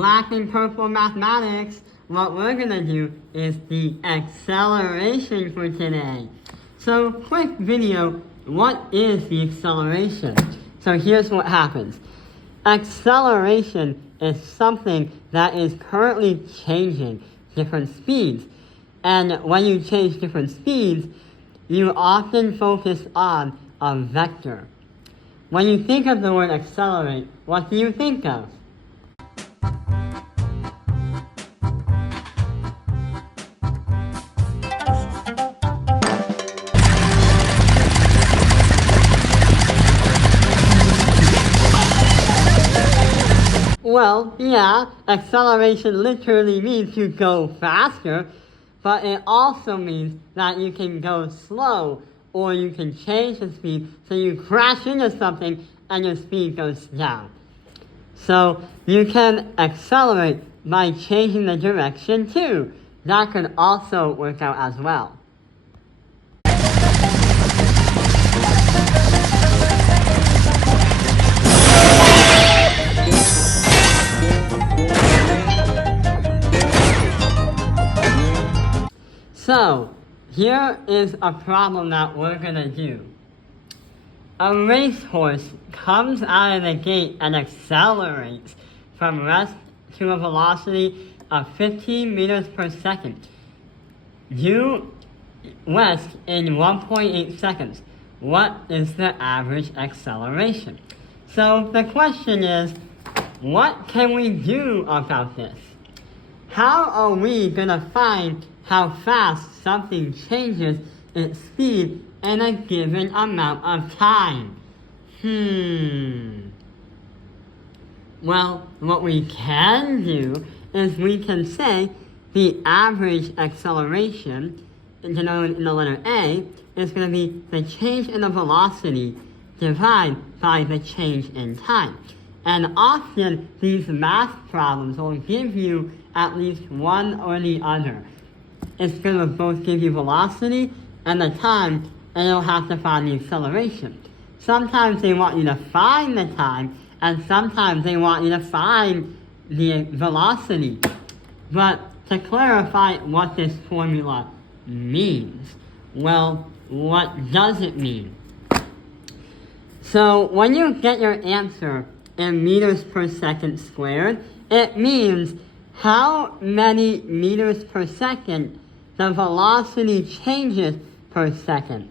black and purple mathematics, what we're going to do is the acceleration for today. So, quick video, what is the acceleration? So here's what happens. Acceleration is something that is currently changing different speeds. And when you change different speeds, you often focus on a vector. When you think of the word accelerate, what do you think of? Well, yeah, acceleration literally means to go faster, but it also means that you can go slow, or you can change the speed so you crash into something and your speed goes down. So you can accelerate by changing the direction too. That could also work out as well. So, here is a problem that we're gonna do. A racehorse comes out of the gate and accelerates from rest to a velocity of 15 meters per second, due west in 1.8 seconds. What is the average acceleration? So the question is, what can we do about this? How are we gonna find how fast something changes its speed in a given amount of time? Well, what we can do is we can say the average acceleration, denoted in the letter A, is going to be the change in the velocity divided by the change in time. And often these math problems will give you at least one or the other. It's going to both give you velocity and the time, and you'll have to find the acceleration. Sometimes they want you to find the time, and sometimes they want you to find the velocity. But to clarify what this formula means, well, what does it mean? So when you get your answer in meters per second squared, it means how many meters per second the velocity changes per second.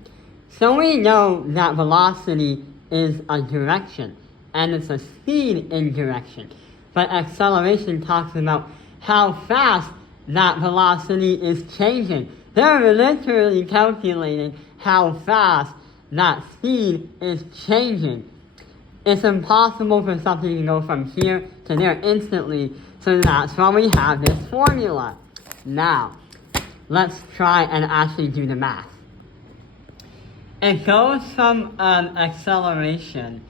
So we know that velocity is a direction, and it's a speed in direction. But acceleration talks about how fast that velocity is changing. They're literally calculating how fast that speed is changing. It's impossible for something to go from here to there instantly, so that's why we have this formula. Now, let's try and actually do the math. It goes from acceleration.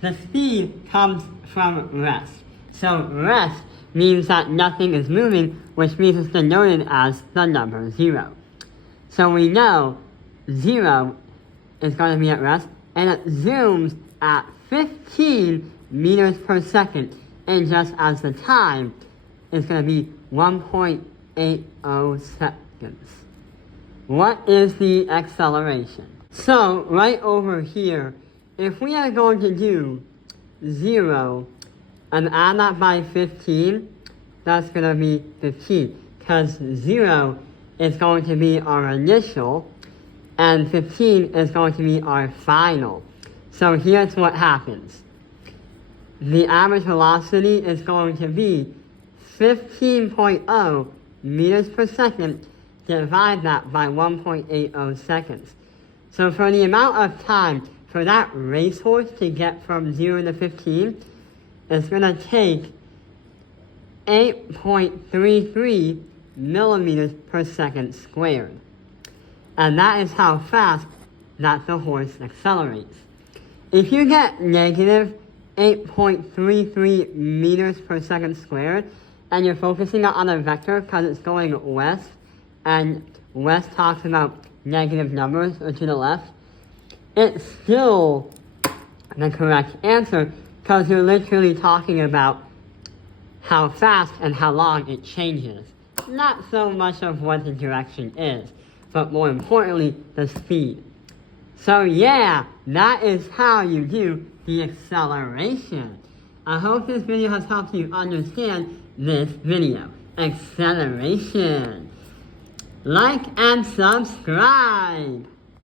The speed comes from rest. So rest means that nothing is moving, which means it's denoted as the number 0. So we know 0 is going to be at rest, and it zooms at 15 meters per second, and just as the time is going to be 1.80 seconds. What is the acceleration? So, right over here, if we are going to do 0 and add that by 15, that's going to be 15, because 0 is going to be our initial, and 15 is going to be our final. So here's what happens. The average velocity is going to be 15.0 meters per second, divide that by 1.80 seconds. So for the amount of time for that racehorse to get from 0 to 15, it's going to take 8.33 millimeters per second squared. And that is how fast that the horse accelerates. If you get negative 8.33 meters per second squared, and you're focusing on a vector because it's going west, and west talks about negative numbers or to the left, it's still the correct answer because you're literally talking about how fast and how long it changes. Not so much of what the direction is, but more importantly, the speed. So yeah, that is how you do the acceleration. I hope this video has helped you understand this video. Acceleration. Like and subscribe.